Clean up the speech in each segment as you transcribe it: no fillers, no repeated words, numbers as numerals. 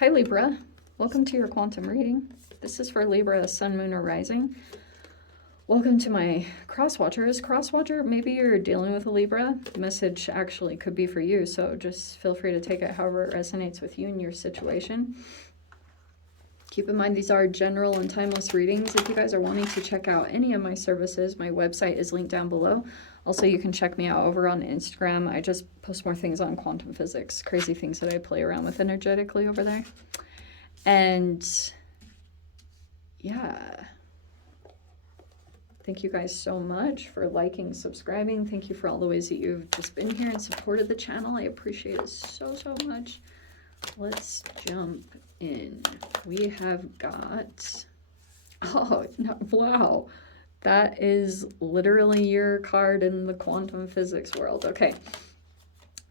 Hi Libra, welcome to your quantum reading. This is for Libra, Sun, Moon, or Rising. Welcome to my cross-watchers. Cross-watcher, maybe you're dealing with a Libra. The message actually could be for you, so just feel free to take it however it resonates with you and your situation. Keep in mind these are general and timeless readings. If you guys are wanting to check out any of my services, my website is linked down below. Also, you can check me out over on Instagram. I just post more things on quantum physics, crazy things that I play around with energetically over there. And yeah, thank you guys so much for liking, subscribing. Thank you for all the ways that you've just been here and supported the channel. I appreciate it so, so much. Let's jump in. We have got, oh, no, wow. That is literally your card in the quantum physics world. Okay.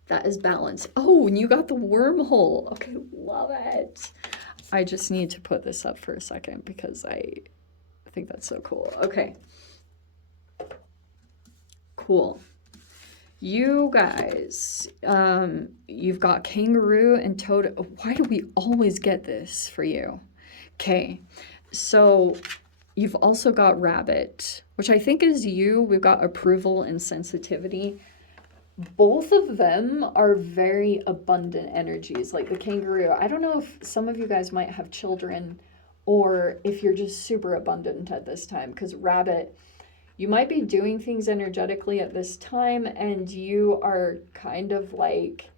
That is balance. Oh, and you got the wormhole. Okay, love it. I just need to put this up for a second because I think that's so cool. Okay. Cool. You guys, you've got kangaroo and toad. Why do we always get this for you? Okay, so you've also got rabbit, which I think is you. We've got approval and sensitivity. Both of them are very abundant energies, like the kangaroo. I don't know if some of you guys might have children or if you're just super abundant at this time, because rabbit, you might be doing things energetically at this time and you are kind of like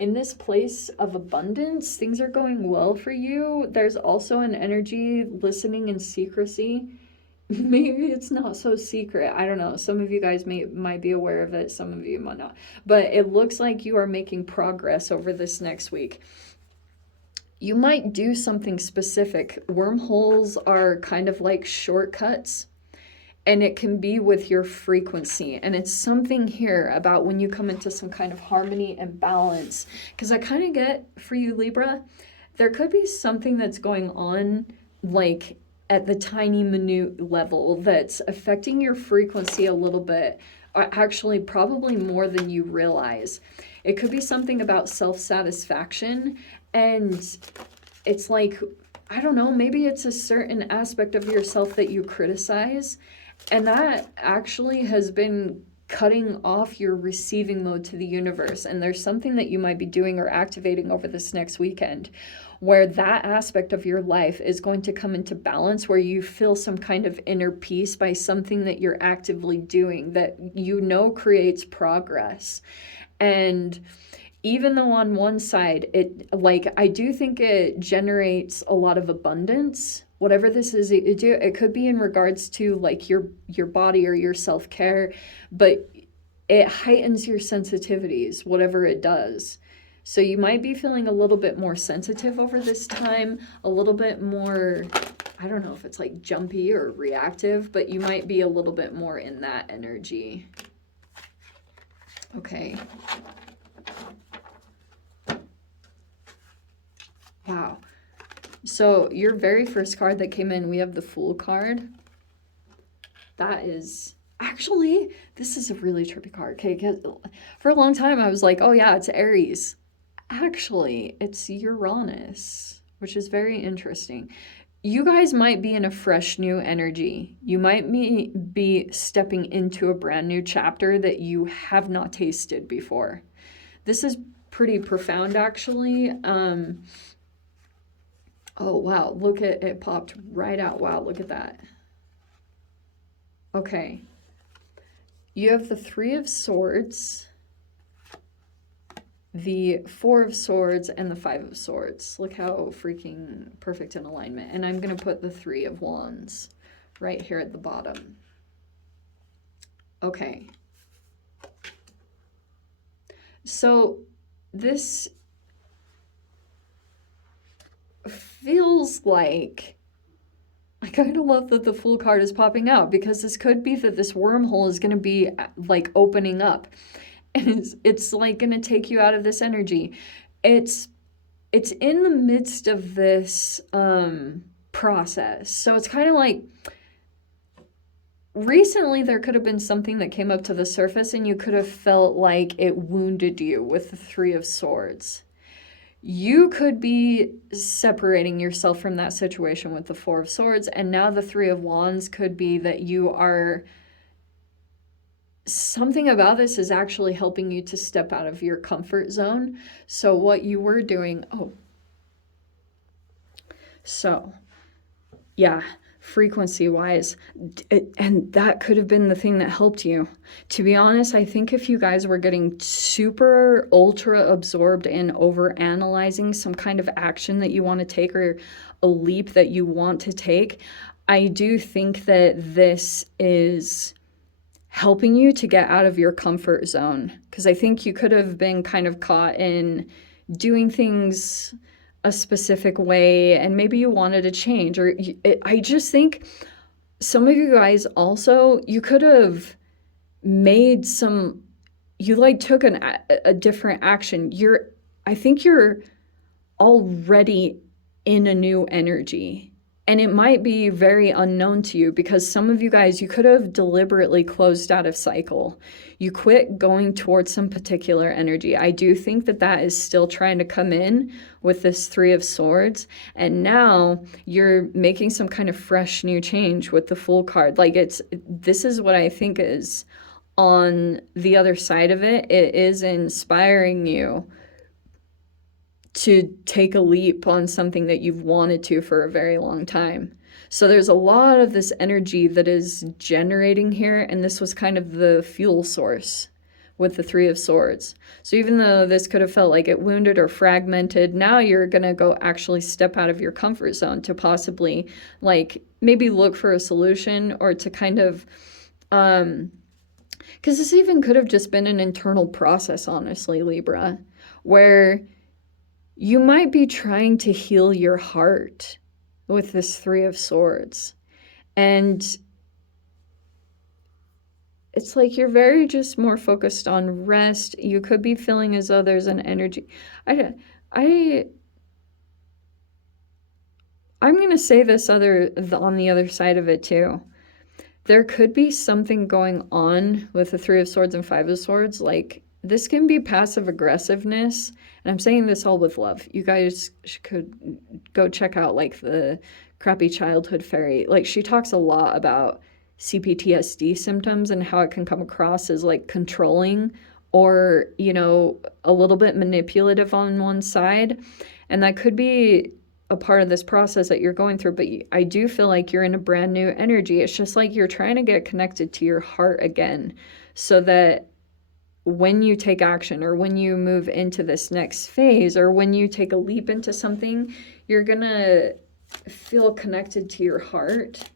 in this place of abundance. Things are going well for you. There's also an energy listening in secrecy. Maybe it's not so secret. I don't know. Some of you guys might be aware of it. Some of you might not. But it looks like you are making progress over this next week. You might do something specific. Wormholes are kind of like shortcuts. And it can be with your frequency. And it's something here about when you come into some kind of harmony and balance. Because I kind of get, for you, Libra, there could be something that's going on, like at the tiny minute level, that's affecting your frequency a little bit. Or actually, probably more than you realize. It could be something about self-satisfaction. And it's like, I don't know, maybe it's a certain aspect of yourself that you criticize. And that actually has been cutting off your receiving mode to the universe. And there's something that you might be doing or activating over this next weekend where that aspect of your life is going to come into balance, where you feel some kind of inner peace by something that you're actively doing that you know creates progress. And even though on one side, I do think it generates a lot of abundance. Whatever this is, it could be in regards to like your body or your self-care, but it heightens your sensitivities, whatever it does. So you might be feeling a little bit more sensitive over this time, a little bit more, I don't know if it's like jumpy or reactive, but you might be a little bit more in that energy. Okay. Wow. So your very first card that came in, we have the Fool card. That is, actually, this is a really trippy card. Okay, for a long time I was like, oh yeah, it's Aries. Actually, it's Uranus, which is very interesting. You guys might be in a fresh new energy. You might be stepping into a brand new chapter that you have not tasted before. This is pretty profound, actually. Oh, wow, look at it, popped right out. Wow, look at that. Okay. You have the Three of Swords, the Four of Swords, and the Five of Swords. Look how freaking perfect in alignment. And I'm going to put the Three of Wands right here at the bottom. Okay. So this feels like, I kind of love that the Fool card is popping out, because this could be that this wormhole is going to be like opening up, and it's like going to take you out of this energy. It's in the midst of this process. So it's kind of like recently there could have been something that came up to the surface and you could have felt like it wounded you with the Three of Swords. you could be separating yourself from that situation with the Four of Swords, and now the Three of Wands could be that you are, something about this is actually helping you to step out of your comfort zone. So what you were doing, so yeah, frequency wise, and that could have been the thing that helped you. To be honest, I think if you guys were getting super ultra absorbed in over analyzing some kind of action that you want to take, or a leap that you want to take, I do think that this is helping you to get out of your comfort zone, because I think you could have been kind of caught in doing things a specific way, and maybe you wanted to change, or I just think some of you guys also, you could have made some, you like took a different action. I think you're already in a new energy. And it might be very unknown to you, because some of you guys, you could have deliberately closed out of cycle. You quit going towards some particular energy. I do think that that is still trying to come in with this Three of Swords. And now you're making some kind of fresh new change with the Fool card. Like, this is what I think is on the other side of it. It is inspiring you to take a leap on something that you've wanted to for a very long time. So there's a lot of this energy that is generating here, and this was kind of the fuel source with the Three of Swords. So even though this could have felt like it wounded or fragmented, now you're going to go actually step out of your comfort zone to possibly like maybe look for a solution, or to kind of because this even could have just been an internal process, honestly, Libra, where you might be trying to heal your heart with this Three of Swords. And it's like you're very just more focused on rest. You could be feeling as though there's an energy. I'm going to say this on the other side of it too. There could be something going on with the Three of Swords and Five of Swords. Like, this can be passive aggressiveness. And I'm saying this all with love. You guys could go check out like the Crappy Childhood Fairy. Like, she talks a lot about CPTSD symptoms and how it can come across as like controlling, or, you know, a little bit manipulative on one side. And that could be a part of this process that you're going through, but I do feel like you're in a brand new energy. It's just like you're trying to get connected to your heart again, so that when you take action, or when you move into this next phase, or when you take a leap into something, you're gonna feel connected to your heart.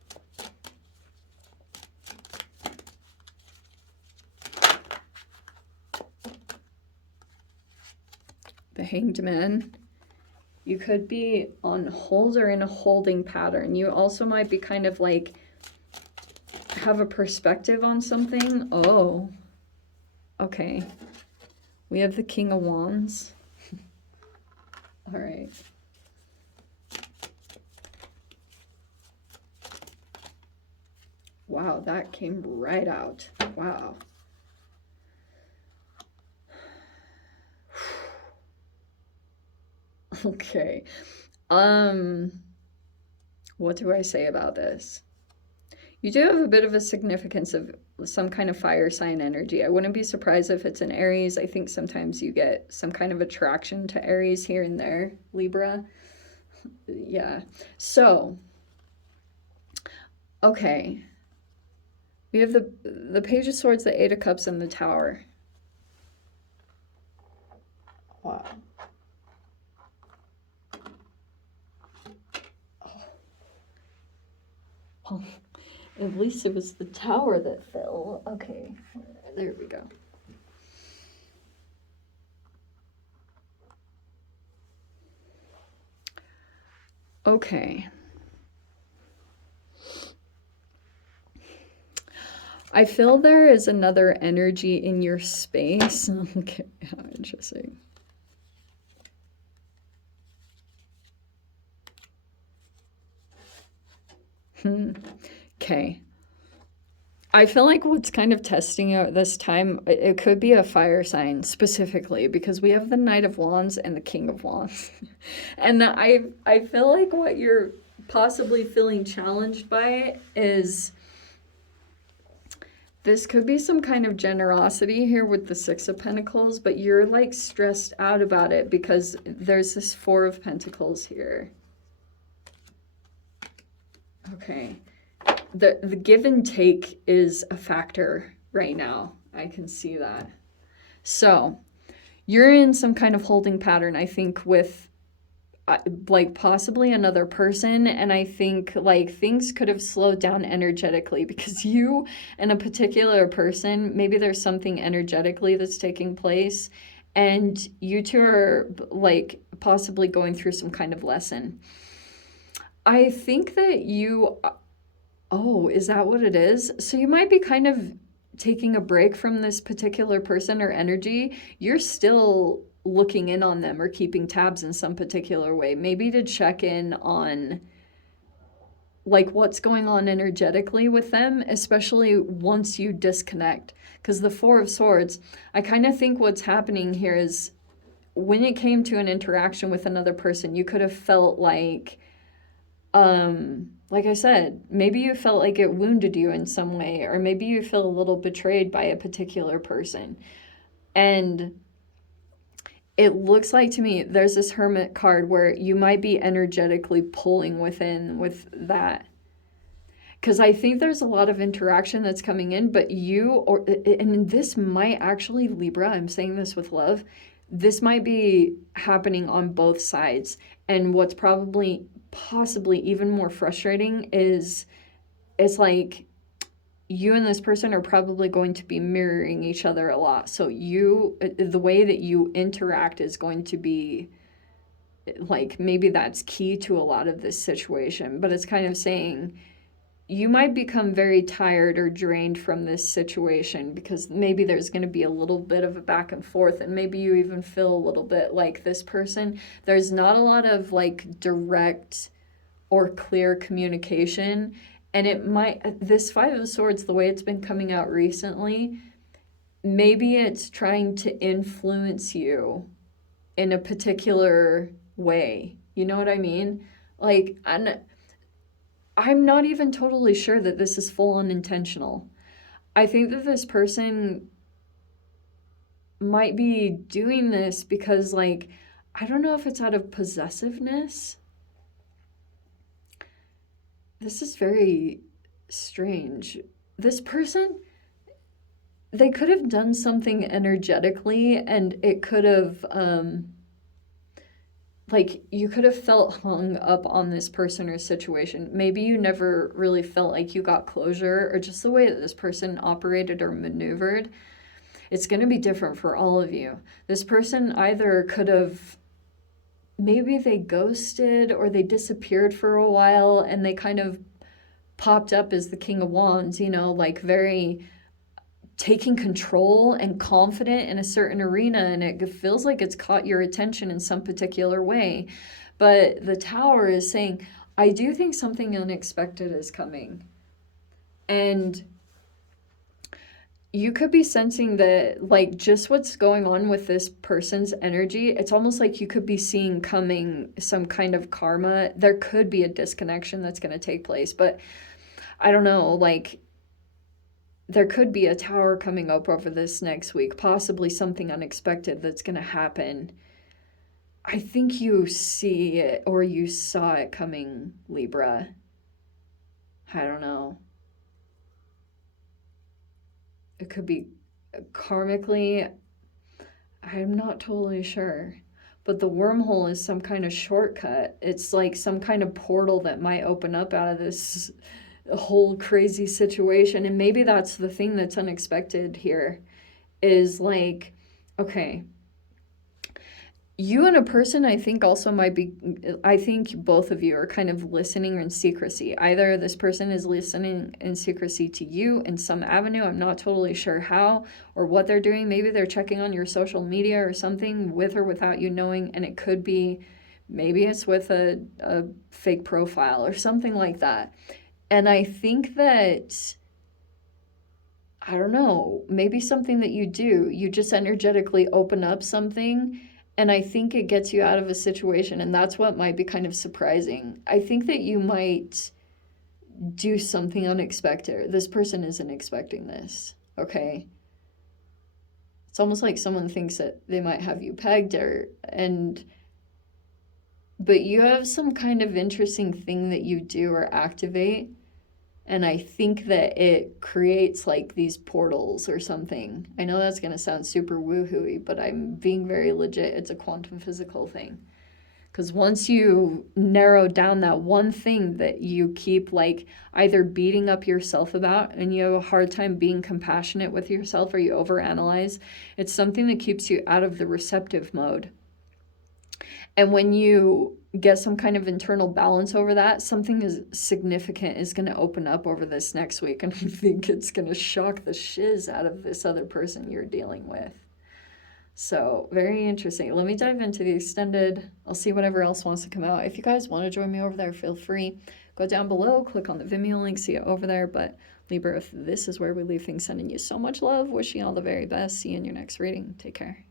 The Hanged Man. You could be on hold or in a holding pattern. You also might be kind of like have a perspective on something. Oh, okay. We have the King of Wands. All right. Wow, that came right out. Wow. Okay. What do I say about this? You do have a bit of a significance of some kind of fire sign energy. I wouldn't be surprised if it's an Aries. I think sometimes you get some kind of attraction to Aries here and there, Libra. Yeah. So, okay. We have the Page of Swords, the Eight of Cups, and the Tower. Wow. Oh, at least it was the Tower that fell. Okay, there we go. Okay. I feel there is another energy in your space. Okay, how interesting. Okay. I feel like what's kind of testing you at this time, it could be a fire sign specifically because we have the Knight of Wands and the King of Wands. And I feel like what you're possibly feeling challenged by is this could be some kind of generosity here with the Six of Pentacles, but you're like stressed out about it because there's this Four of Pentacles here. Okay. The give and take is a factor right now. I can see that. So you're in some kind of holding pattern, I think, with like possibly another person, and I think like things could have slowed down energetically because you and a particular person, maybe there's something energetically that's taking place, and you two are like possibly going through some kind of lesson. I think that you, oh, is that what it is? So you might be kind of taking a break from this particular person or energy. You're still looking in on them or keeping tabs in some particular way, maybe to check in on like what's going on energetically with them, especially once you disconnect. Because the Four of Swords, I kind of think what's happening here is when it came to an interaction with another person, you could have felt like I said, maybe you felt like it wounded you in some way, or maybe you feel a little betrayed by a particular person. And it looks like to me there's this Hermit card where you might be energetically pulling within with that. Because I think there's a lot of interaction that's coming in, but and this might actually, Libra, I'm saying this with love, this might be happening on both sides. And what's possibly even more frustrating is it's like you and this person are probably going to be mirroring each other a lot. So the way that you interact is going to be like, maybe that's key to a lot of this situation, but it's kind of saying you might become very tired or drained from this situation because maybe there's going to be a little bit of a back and forth, and maybe you even feel a little bit like this person, there's not a lot of like direct or clear communication. And it might, this Five of Swords, the way it's been coming out recently, maybe it's trying to influence you in a particular way. You know what I mean? Like, I'm not even totally sure that this is full on intentional. I think that this person might be doing this because, like, I don't know if it's out of possessiveness. This is very strange. This person, they could have done something energetically, and it could have, like, you could have felt hung up on this person or situation. Maybe you never really felt like you got closure, or just the way that this person operated or maneuvered. It's going to be different for all of you. This person either could have, maybe they ghosted or they disappeared for a while and they kind of popped up as the King of Wands, you know, like very taking control and confident in a certain arena, and it feels like it's caught your attention in some particular way. But the Tower is saying, I do think something unexpected is coming. And you could be sensing that, like, just what's going on with this person's energy, it's almost like you could be seeing coming some kind of karma. There could be a disconnection that's going to take place, but I don't know, like, there could be a Tower coming up over this next week, possibly something unexpected that's going to happen. I think you see it, or you saw it coming, Libra. I don't know. It could be karmically. I'm not totally sure. But the wormhole is some kind of shortcut. It's like some kind of portal that might open up out of this whole crazy situation. And maybe that's the thing that's unexpected here, is like, okay, you and a person, I think, also might be, I think both of you are kind of listening in secrecy. Either this person is listening in secrecy to you in some avenue. I'm not totally sure how or what they're doing. Maybe they're checking on your social media or something with or without you knowing. And it could be, maybe it's with a fake profile or something like that. And I think that I don't know, maybe something that you do. You just energetically open up something, and I think it gets you out of a situation, and that's what might be kind of surprising. I think that you might do something unexpected. This person isn't expecting this, okay? It's almost like someone thinks that they might have you pegged, but you have some kind of interesting thing that you do or activate, and I think that it creates like these portals or something. I know that's going to sound super woohooey, but I'm being very legit. It's a quantum physical thing. Because once you narrow down that one thing that you keep like either beating up yourself about and you have a hard time being compassionate with yourself, or you overanalyze, it's something that keeps you out of the receptive mode. And when you get some kind of internal balance over that, something is significant is going to open up over this next week. And I think it's going to shock the shiz out of this other person you're dealing with. So very interesting. Let me dive into the extended. I'll see whatever else wants to come out. If you guys want to join me over there, feel free. Go down below, click on the Vimeo link, see it over there. But Libra, if this is where we leave things, sending you so much love, wishing you all the very best. See you in your next reading. Take care.